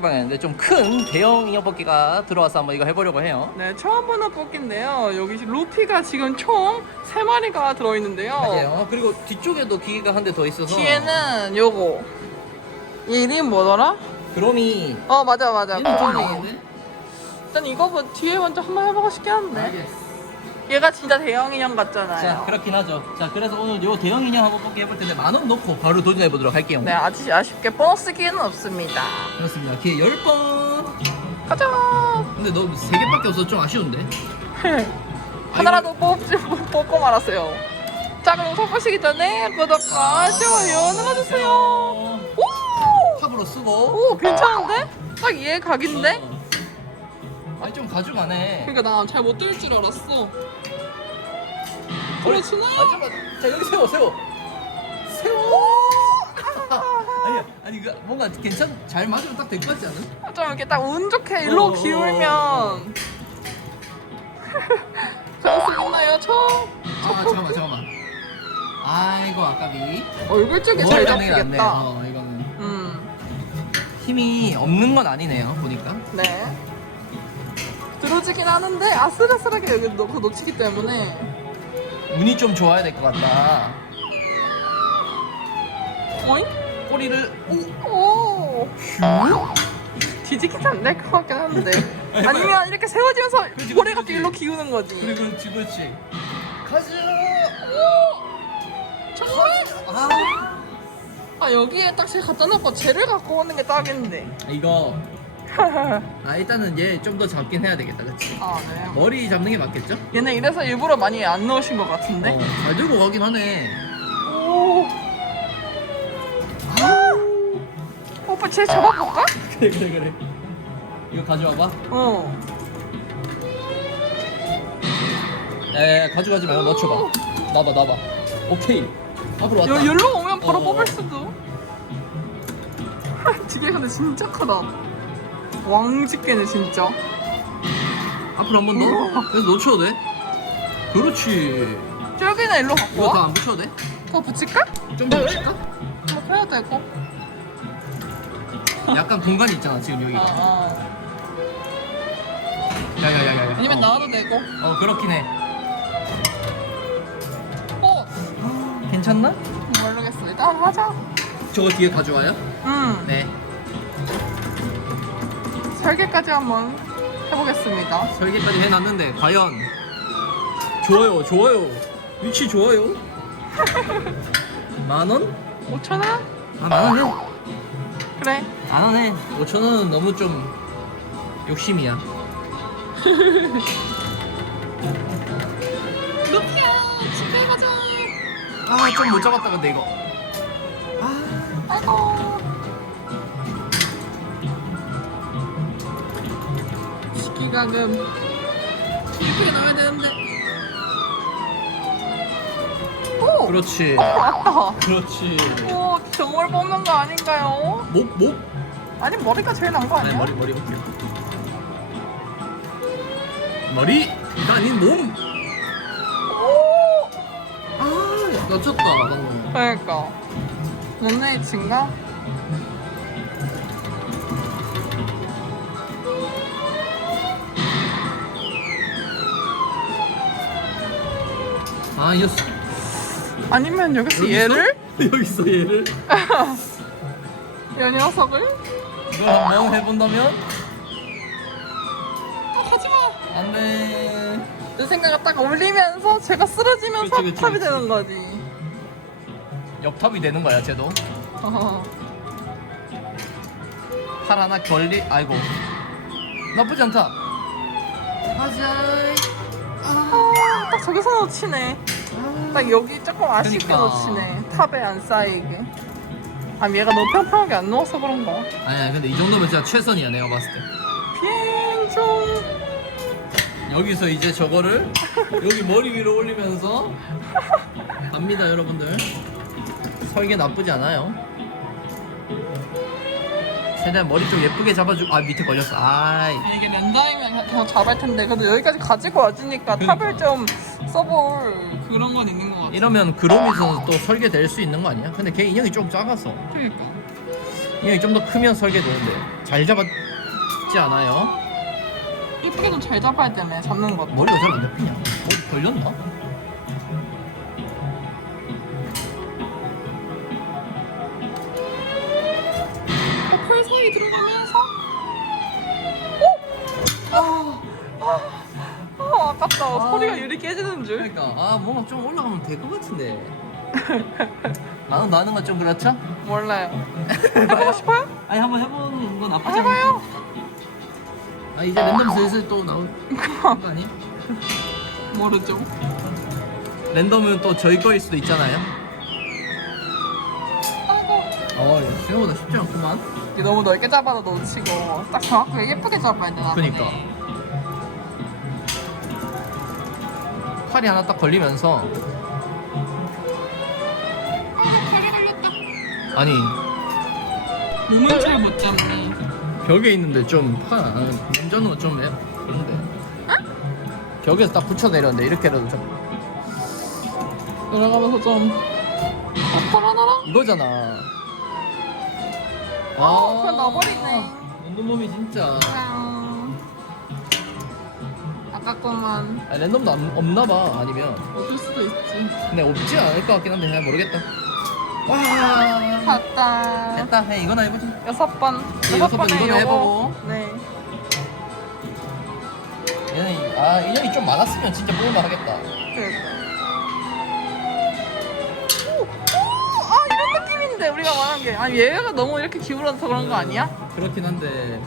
뽑기방에 있는데 좀 큰 대형 인형 뽑기가 들어와서 한번 이거 해보려고 해요. 네, 처음 보는 뽑기인데요. 여기 루피가 지금 총 3마리가 들어있는데요. 맞아요. 그리고 뒤쪽에도 기계가 한 대 더 있어서 뒤에는 요거. 얘 이름 뭐더라? 그롬이 어, 맞아, 맞아. 얘는 좀. 나오네. 일단 이거 뭐 뒤에 먼저 한번 해보고 싶긴 한데. 알겠어. 얘가 진짜 대형 인형 같잖아요. 자 그렇긴 하죠. 자 그래서 오늘 요 대형 인형 한번 뽑기 해볼 텐데 만원 넣고 바로 도전해 보도록 할게요. 네, 아직 아쉽게 보너스 기회는 없습니다. 그렇습니다. 기회 10번. 가자! 근데 너세 개밖에 없어 서좀 아쉬운데. 하나라도 뽑지 뽑고 말았어요. 자, 그럼 첫 보시기 전에 구독과 좋아요 눌러주세요. 오! 탑으로 쓰고. 오, 괜찮은데? 딱 얘 각인데? 어. 아니 좀 가져가네. 그러니까 나 잘 못 들 줄 알았어. 그렇구나. 아, 잠깐만. 자 여기 세워 세워. 세워. 아니야 아니 그 뭔가 괜찮 잘 맞으면 딱 될 것 같지 않은? 좀 이렇게 딱 운 좋게 일로 어. 기울면. 그럴 수 있나요, 저? 아 잠깐만 잠깐만. 아이고 아까비. 얼굴 쪽에 뭘 잘. 잡히겠다. 어 이거는 음, 힘이 없는 건 아니네요 보니까. 네. 들어지긴 하는데 아슬아슬하게 여기 놓고 놓치기 때문에. 운이 좀 좋아야 될 것 같다. 어잉? 꼬리를 오. 오. 뒤지긴 안될 것 같긴 한데. 아니면 이렇게 세워지면서 그렇지, 머리 그렇지. 갑자기 일로 기우는 거지. 그래 그렇지 그렇지. 가자. 정말? 아. 아 여기에 딱쟤 갖다 놓고 쟤를 갖고 오는 게 딱인데. 이거 아 일단은 얘 좀 더 잡긴 해야 되겠다 그치? 아 네. 머리 잡는 게 맞겠죠? 얘네 이래서 일부러 많이 안 넣으신 것 같은데. 어, 잘 들고 가긴 하네 오. 아. 오빠 쟤 잡아볼까? 그래 그래 그래 이거 가져와봐 어. 에 가져가지 말고 넣쳐봐 놔봐 놔봐 오케이 앞으로 왔다 여, 여기로 오면 바로 어. 뽑을 수도. 지게 근데 진짜 크다. 왕집게네 진짜. 앞으로 한 번 더 그래서 놓쳐도 돼 그렇지 저기는 일로 갖고 이거 다 와. 안 붙여도 돼? 더 붙일까? 좀 더 붙일까? 뭐 해야 되고. 약간 공간이 있잖아 지금 여기가 아. 야야야야야 아니면 어. 나와도 되고. 어 그렇긴 해 어. 괜찮나? 모르겠어. 일단 하자. 저거 뒤에 가져와요? 음. 네 설계까지 한번 해보겠습니다. 설계까지 해놨는데 과연 좋아요 좋아요 위치 좋아요 만원? 5천 원? 아 만원 해 그래. 안원 해 5천 원은 너무 좀 욕심이야 루피야 집에 가자. 아 좀 못 잡았다 근데 이거 아이고. 기가금 예쁘게 나와야 되는데. 오. 그렇지 맞다. 그렇지 오 정말 뽑는 거 아닌가요? 목? 목? 아니 머리가 제일 난 거 아니 아니야? 머리 머리 오케이 머리가 아닌 몸! 오. 아 놓쳤다 방금 그러니까. 연애 친가? 아 이겼어 아니면 여기서 여기 얘를? 있어? 여기 있어 얘를 이 녀석을? 이걸 한번 해본다면 아, 하지마. 안돼 내 생각을 딱 올리면서 제가 쓰러지면서 그치, 그치, 탑이 그치. 되는 거지. 옆탑이 되는 거야 쟤도 어허. 팔 하나 걸리 아이고 나쁘지 않다 가자 아, 딱 저기서 놓치네. 딱 여기 조금 아쉽게 그러니까. 놓치네. 탑에 안 쌓이게. 아, 얘가 너무 평평하게 안 누워서 그런가? 아니야 근데 이 정도면 진짜 최선이야 내가 봤을 때 비행 중. 여기서 이제 저거를 여기 머리 위로 올리면서 갑니다 여러분들 설계 나쁘지 않아요 최대한 머리 좀 예쁘게 잡아주고 아 밑에 걸렸어 아이 이게 렌다이면 그냥 잡을 텐데 그래도 여기까지 가지고 와주니까 그러니까. 탑을 좀 써볼 그런 건 있는 것 같아. 이러면 그로미서 또 설계될 수 있는 거 아니야? 근데 걔 인형이 좀 작아서 그러니까. 인형이 좀 더 크면 설계되는데 잘 잡았지 않아요? 이쁘게 좀 잘 잡아야 되네 잡는 것도 머리가 잘 안 잡히냐? 어디 걸렸나? 어, 펄 사이 들어가면서? 오! 아, 아, 아 아깝다. 아. 소리가 유리 깨지는 줄. 그러니까. 아 뭔가 좀 올라가면 될 것 같은데. 나는 나는 건 좀 그렇죠? 몰라요. 해보고 싶어요? 아니 한번 해보는 건 나쁘지 해봐요. 아 이제 랜덤 슬슬 또 나올 거 아니? 모르죠. 랜덤은 또 저희 거일 수도 있잖아요. 어 생각보다 쉽지 않구만 이게 너무 넓게 잡아도 놓치고 딱 정확하게 예쁘게 잡아야 되나 그니까. 팔이 하나 딱 걸리면서. 걸렸다 아니. 몸을 잘 못 잡네. 벽에 있는데 좀팔 운전은 좀 애- 그런데. 벽에서 딱 붙여 내렸는데 이렇게라도 좀. 돌아가면서 좀. 아파라나라. 이거잖아 아. 그냥 나버리네. 랜덤mom이 진짜. 그냥 아깝구만. 아, 랜덤도 안- 없나 봐 아니면. 없을 수도 있지. 근데 없지 않을 것 같긴 한데 잘 모르겠다. 와. 갔다. 됐다. 해 이거나 해보자 여섯 번. 네, 여섯 번 이거는 해보고. 네. 얘는 아 인형이 좀 많았으면 진짜 뽑을만 하겠다. 그러니까 오! 오! 아 이런 느낌인데 우리가 말한 게 아니 얘가 너무 이렇게 기울어서 그런 거 아니야? 그렇긴 한데.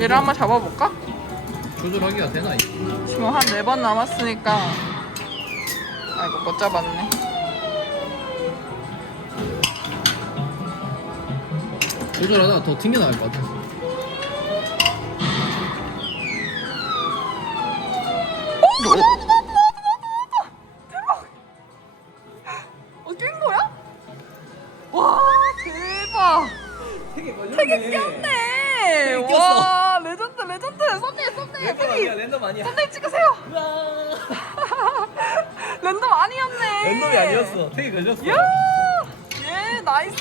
얘를 한번 잡아볼까? 조절하기가 되나 이게 지금 한 네 번 남았으니까. 아이고 못 잡았네. 조절하다가 더 튕겨나갈 것 같아 랜덤이 아니었어. 되게 걸렸어? 이야! 예 나이스.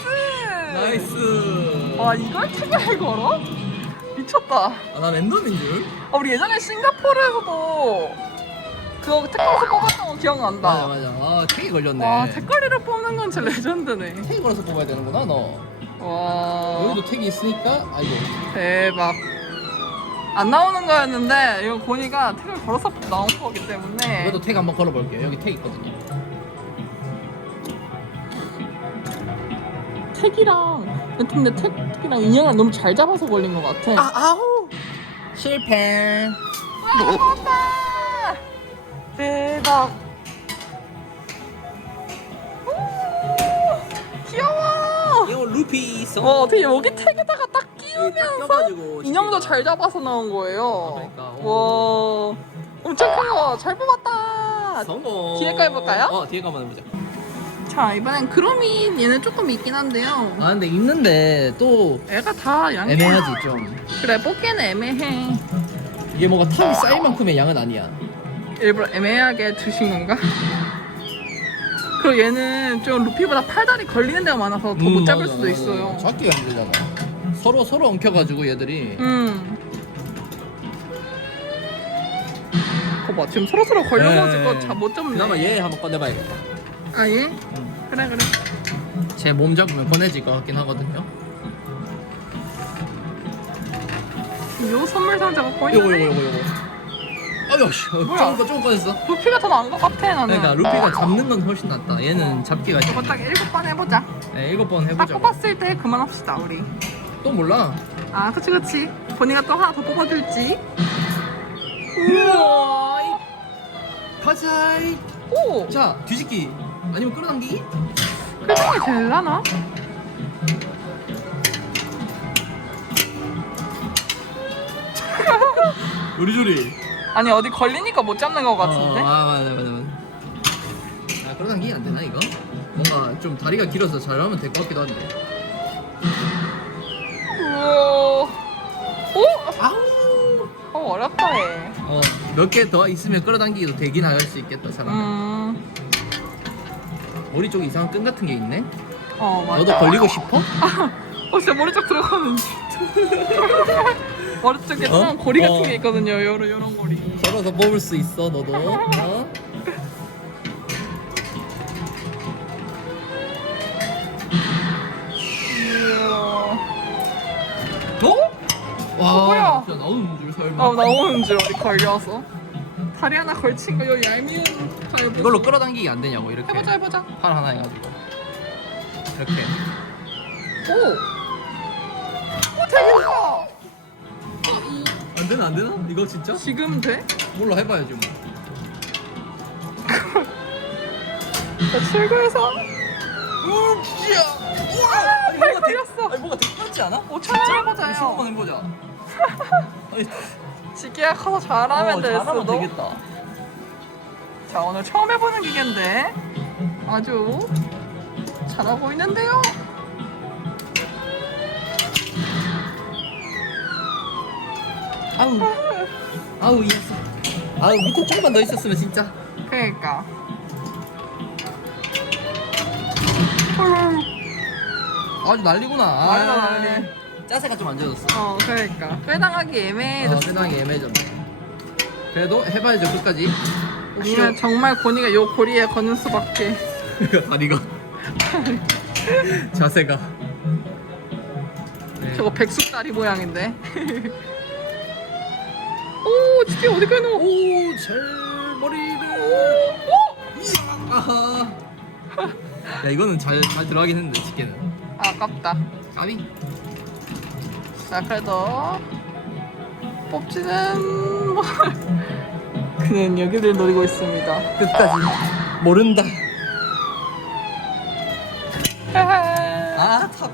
나이스. 와 이걸 투자에 걸어? 미쳤다. 아, 나 랜덤인 줄? 아, 우리 예전에 싱가포르에서도 그거 택배에서 뽑았던 거 기억난다. 맞아 맞아. 아 되게 걸렸네. 와 택거리를 뽑는 건 진짜 레전드네. 택이 걸어서 뽑아야 되는구나 너. 와. 여기도 택이 있으니까 아이고 대박. 안 나오는 거였는데 이거 보니까 택을 걸어서 나온 거기 때문에. 이것도 택 한번 걸어볼게요. 여기 택 있거든요 택이랑 근데 택이랑 인형을 너무 잘 잡아서 걸린 것 같아. 아 아우. 실패. 나왔다 대박. 오, 귀여워. 이거 루피 성와 어떻게 여기 택에다가 딱 끼우면서 인형도 잘 잡아서 나온 거예요. 그러니까, 와. 엄청 큰거잘 뽑았다. 성공. 뒤에 거 해볼까요? 어 뒤에 거 한번 해보자 자 이번엔 크로민 얘는 조금 있긴 한데요. 아 근데 있는데 또 애가 다 양이 애매하지 좀. 그래 뽑기는 애매해. 이게 뭔가 탑이 쌓일 만큼의 양은 아니야. 일부러 애매하게 두신 건가? 그리고 얘는 좀 루피보다 팔다리 걸리는 데가 많아서 더 못 음, 잡을 맞아, 수도 맞아. 있어요. 잡기가 힘들잖아. 서로 서로 엉켜가지고 얘들이. 음. 거봐 지금 서로서로 걸려가지고 네. 잘못 잡네. 그나마 얘 한번 꺼내봐야겠다 아 얘? 응. 그래 그래. 제 몸 잡으면 권해질 것 같긴 하거든요. 요 선물 상자가 요거 보이네 요거 요거 요거. 아유 씨. 뭐야? 조금 거 조금 꺼냈어? 루피가 더 나은 것 같아 나는. 그러니까 루피가 잡는 건 훨씬 낫다. 얘는 잡기가 이거 딱 일곱 번 해보자. 네, 일곱 번 딱 해보자고. 뽑았을 때 그만합시다 우리. 또 몰라. 아 그치 그치. 본이가 또 하나 더 뽑아줄지. 우와! 가자 오! 자 뒤집기 아니면 끌어당기기? 표정이 될라나? 요리조리. 아니 어디 걸리니까 못 잡는 것 같은데? 어, 아 맞아 맞아 맞아. 아 끌어당기기 안 되나 이거? 뭔가 좀 다리가 길어서 잘하면 될 것 같기도 한데. 우와. 오! 아우! 어 어렵다 얘. 어몇 개 더 있으면 끌어당기기도 되긴 할 수 있겠다 사람. 음... 머리 쪽에 이상한 끈 같은 게 있네 어 맞아 너도 걸리고 싶어? 어 진짜 머리 쪽 들어가는지 머리 쪽에 어? 좀 고리 같은 어. 게 있거든요 요런 요런 고리 썰어서 뽑을 수 있어 너도. 어? 어? 와, 뭐야? 진짜 나오는 줄 설마. 아 나오는 줄 어디 걸려서 다리 하나 걸친 거요 얄미운 갈비 이걸로 끌어당기기 안 되냐고 이렇게. 해보자 해보자 팔 하나 해가지고. 이렇게. 오! 오 되겠다 안 되나 안 되나? 이거 진짜? 지금 돼? 몰라 해봐야지 뭐. 나 출구에서! 팔 우와! 아니, 뭔가 되게- 걸렸어. 아니 뭔가 되게 같지 않아? 5천 원 해보자요 한번 해보자. 아니, 지게야 커서 잘하면 어, 될 잘하면 수도 되겠다. 자 오늘 처음 해보는 기계인데 아주 잘하고 있는데요 아우, 아우 이 녀석. 아우 밑에 조금만 더 있었으면 진짜. 그러니까 아주 난리구나. 난리다, 아, 난리. 짜세가 좀안 젖었어. 어 그러니까 빼당하기 아, 애매해졌어 세상에 애매해졌네. 그래도 해봐야죠 끝까지. 아니면 정말 고니가 요 고리에 거는 수밖에 다리가 자세가. 네. 저거 백숙다리 모양인데 오 지게 어디 가노 오, 잘 머리를. 아하. 야 이거는 잘 잘 들어가긴 했는데 집게는. 아깝다 까비. 자 그래도 뽑지는 뭐 그는 여기를 노리고 있습니다 끝까지 모른다. 아, 아 탑.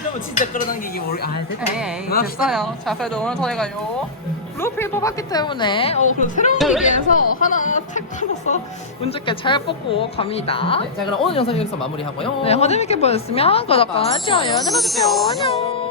이러면 진짜 끌어당기기 모르. 아 됐다. 에이 그만합시다. 됐어요 자 그래도 오늘 저희가 요 루피 뽑았기 때문에 어 그래도 새로운 기계에서 하나 탁 하나서 운 좋게 잘 뽑고 갑니다 자 그럼 오늘 영상 여기서 마무리하고요. 네, 허재밌게 보셨으면 구독과 좋아요 눌러주세요. 안녕.